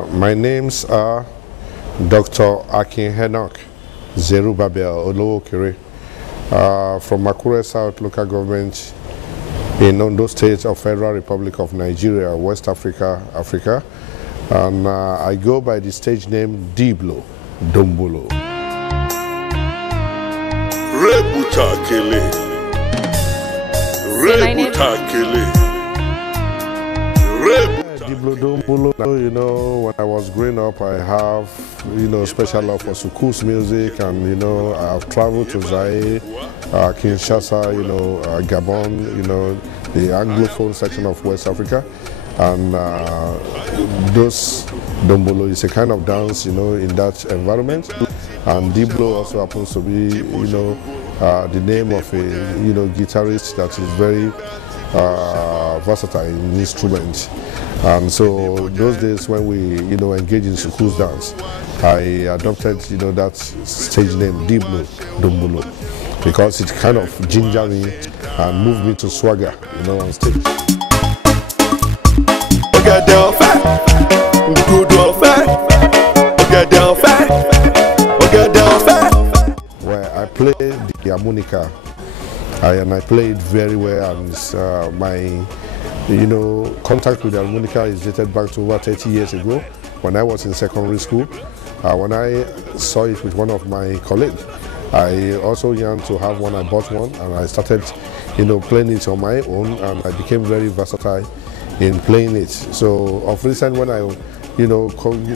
My names are Dr. Akin Enoch Zerubabel Akure from Akure South Local Government in Ondo State of Federal Republic of Nigeria, West Africa, Africa. And I go by the stage name Diblo Dombolo. Rebuta Kele. Rebuta Kele. Diblo Dombolo, you know, when I was growing up, I have, you know, special love for Suku's music, and, you know, I've traveled to Zaire, Kinshasa, you know, Gabon, you know, the Anglophone section of West Africa. And those Dombolo is a kind of dance, you know, in that environment. And Diblo also happens to be, you know, the name of a, you know, guitarist that is very versatile in instruments. And so those days when we, you know, engage in Suku's dance, I adopted, you know, that stage name Diblo Dombolo, because it kind of gingered me and moved me to swagger, you know, on stage. Get down fast, go down fast, get down fast, get down fast. Where I play the harmonica, and I play it very well, and my, you know, contact with the harmonica is dated back to over 30 years ago when I was in secondary school. When I saw it with one of my colleagues, I also yearned to have one. I bought one and I started, you know, playing it on my own, and I became very versatile in playing it. So of recent, when I, you know,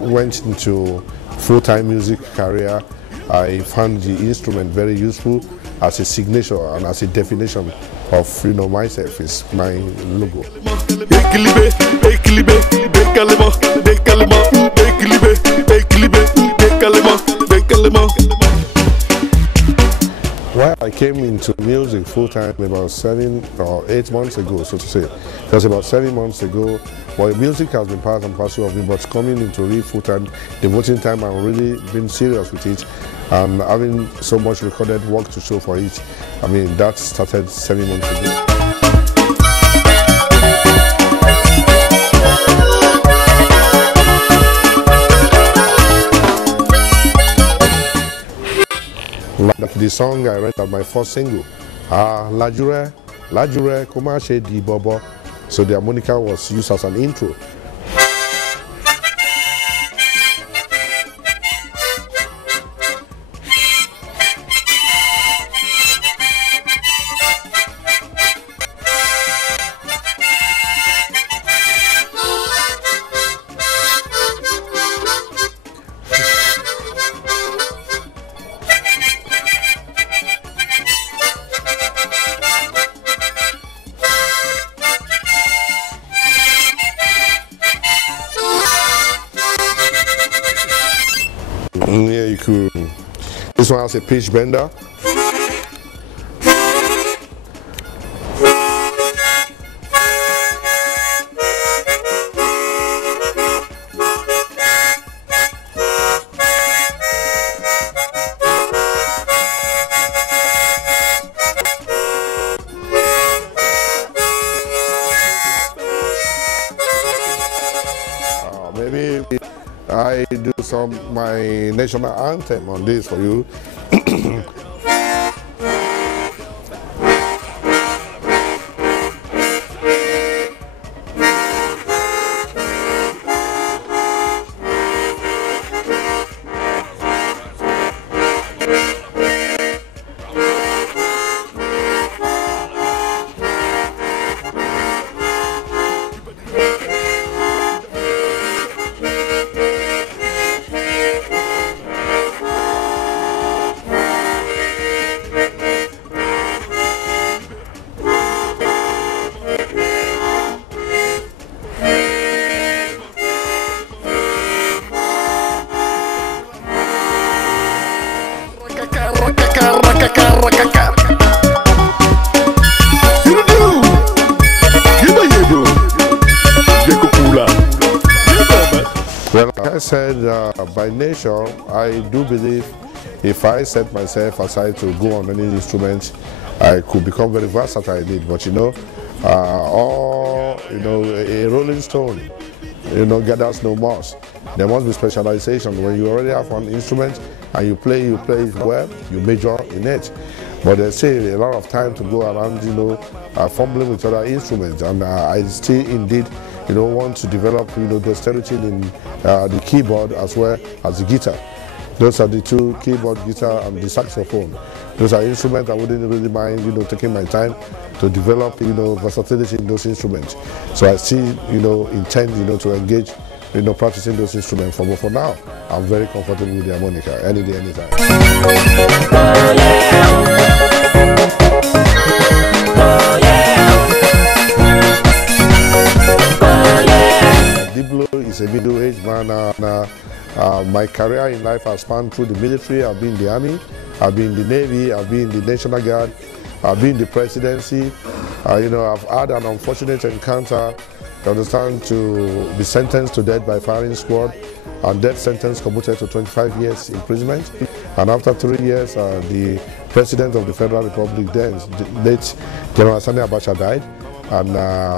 went into full-time music career, I found the instrument very useful as a signature and as a definition of, you know, myself. Is my logo. Well, I came into music full-time about 7 or 8 months ago, so to say. It was about 7 months ago. Well, music has been part and parcel of me, but coming into real full-time, devoting time and really being serious with it, and having so much recorded work to show for it, I mean, that started 7 months ago. Like the song I read at my first single, Lajure, Komache Di Bobo. So the harmonica was used as an intro. Yeah, you could. This one has a pitch bender. Maybe I do my national anthem on this for you. Well, like I said, by nature, I do believe if I set myself aside to go on any instrument, I could become very versatile in it. But you know, a rolling stone, gathers no moss. There must be specialization. When you already have one instrument and you play it well, you major in it. But they say a lot of time to go around, fumbling with other instruments, and I still indeed, want to develop, dexterity in the keyboard as well as the guitar. Those are the two: keyboard, guitar, and the saxophone. Those are instruments I wouldn't really mind, taking my time to develop, versatility in those instruments. So I still, intend, to engage, practicing those instruments. But for now, I'm very comfortable with the harmonica, any day, anytime. Diblo is a middle-aged man. My career in life has spanned through the military. I've been in the army, I've been in the navy, I've been in the National Guard, I've been in the presidency. I've had an unfortunate encounter, to be sentenced to death by firing squad, and death sentence commuted to 25 years imprisonment. And after 3 years, the President of the Federal Republic then, Late General Sanni Abacha, died. And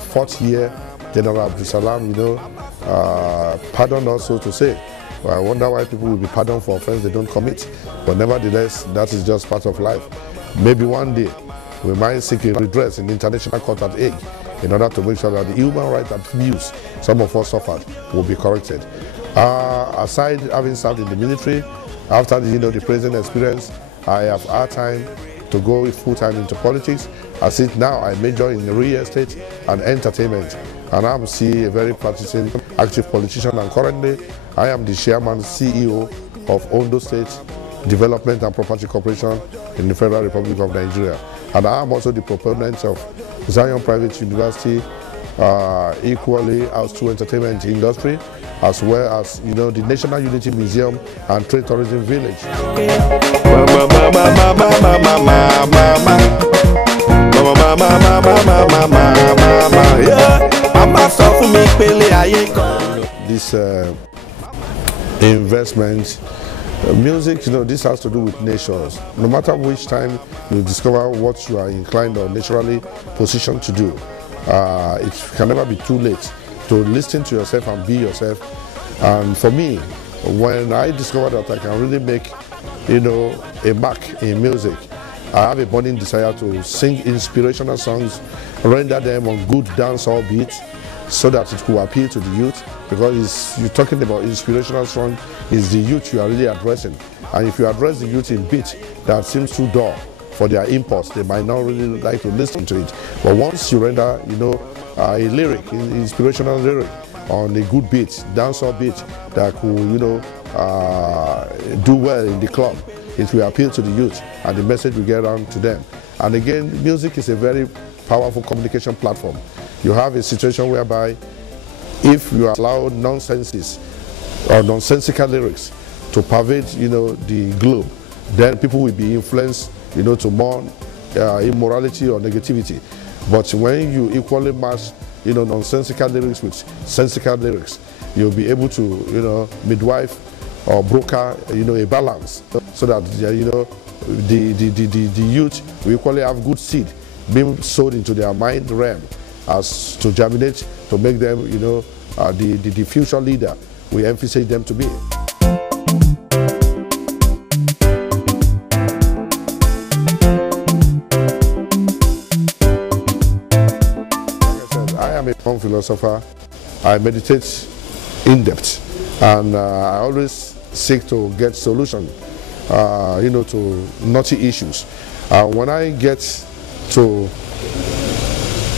fourth year, General Abdul-Salam, pardoned us, so to say. Well, I wonder why people will be pardoned for offense they don't commit. But nevertheless, that is just part of life. Maybe one day, we might seek a redress in the International Court at Hague in order to make sure that the human rights abuse some of us suffered will be corrected. Aside having served in the military, after the prison experience, I have had time to go full-time into politics. As it now, I major in real estate and entertainment, and I'm still a very practicing, active politician. And currently, I am the chairman, CEO of Ondo State Development and Property Corporation in the Federal Republic of Nigeria. And I am also the proponent of Zion Private University, equally as to entertainment industry, as well as the National Unity Museum and Trade Tourism Village. This investment, music, this has to do with natures. No matter which time you discover what you are inclined or naturally positioned to do, it can never be too late to listen to yourself and be yourself. And for me, when I discovered that I can really make, a mark in music, I have a burning desire to sing inspirational songs, render them on good dancehall beats, so that it will appeal to the youth. Because you're talking about inspirational song, is the youth you are really addressing. And if you address the youth in beat that seems too dull for their impulse, they might not really like to listen to it. But once you render, a lyric, inspirational lyric on a good beat, dancehall beat that could, do well in the club, it will appeal to the youth and the message will get around to them. And again, music is a very powerful communication platform. You have a situation whereby if you allow nonsenses or nonsensical lyrics to pervade, the globe, then people will be influenced, to more immorality or negativity. But when you equally match, nonsensical lyrics with sensical lyrics, you'll be able to, midwife or broker, a balance, so that the youth will equally have good seed being sowed into their mind realm, as to germinate, to make them, the future leader we emphasize them to be. Like I said, I am a young philosopher. I meditate in depth, and I always seek to get solutions, to knotty issues. When I get to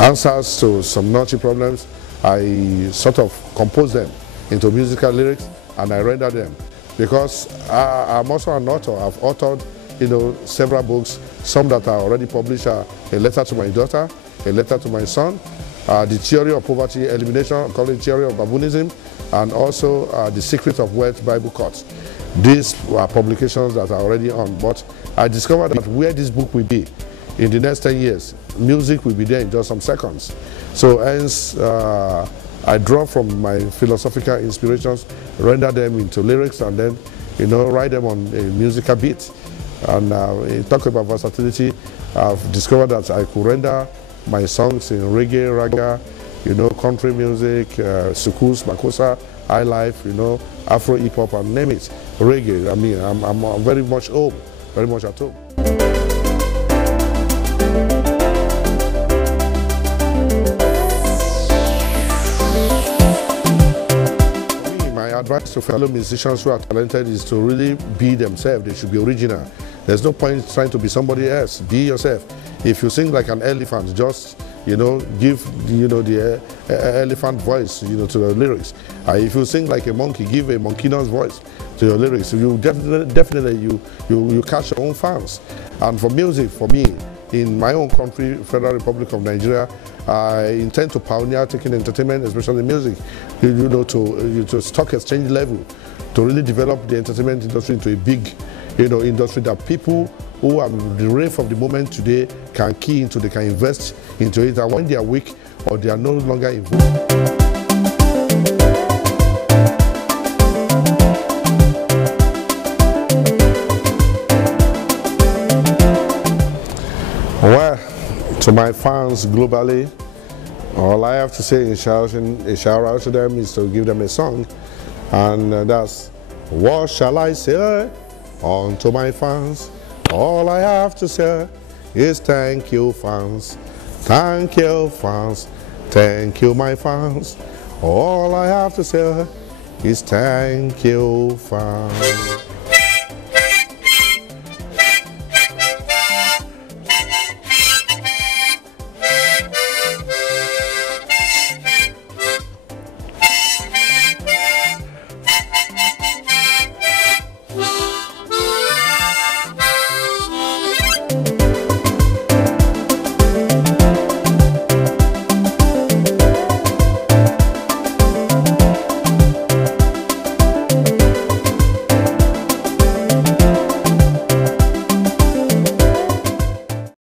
answers to some knotty problems, I sort of compose them into musical lyrics and I render them. Because I'm also an author. I've authored, several books, some that are already published, a letter to my daughter, a letter to my son, the theory of poverty elimination, called the theory of BABOONISM, and also the secret of wealth Bible quotes. These are publications that are already on, but I discovered that where this book will be in the next 10 years, music will be there in just some seconds. So hence, I draw from my philosophical inspirations, render them into lyrics, and then, write them on a musical beat. And talk about versatility, I've discovered that I could render my songs in reggae, raga, country music, sukus, makossa, high life, you know, Afro hip hop, and name it, reggae. I mean, I'm very much home, very much at home. My advice to fellow musicians who are talented is to really be themselves. They should be original. There's no point trying to be somebody else. Be yourself. If you sing like an elephant, just, you know, give, you know, the elephant voice, you know, to the lyrics. If you sing like a monkey, give a monkey's voice to your lyrics. You definitely you catch your own fans. And for music, for me, in my own country, Federal Republic of Nigeria, I intend to pioneer taking entertainment, especially music, you know, to stock exchange level, to really develop the entertainment industry into a big, you know, industry that people who are the rave of the moment today can key into, they can invest into it, and when they are weak or they are no longer involved. Well, to my fans globally, all I have to say in a shout out to them is to give them a song, and that's "What Shall I Say?" Unto my fans, all I have to say is thank you, fans. Thank you, fans. Thank you, my fans. All I have to say is thank you, fans.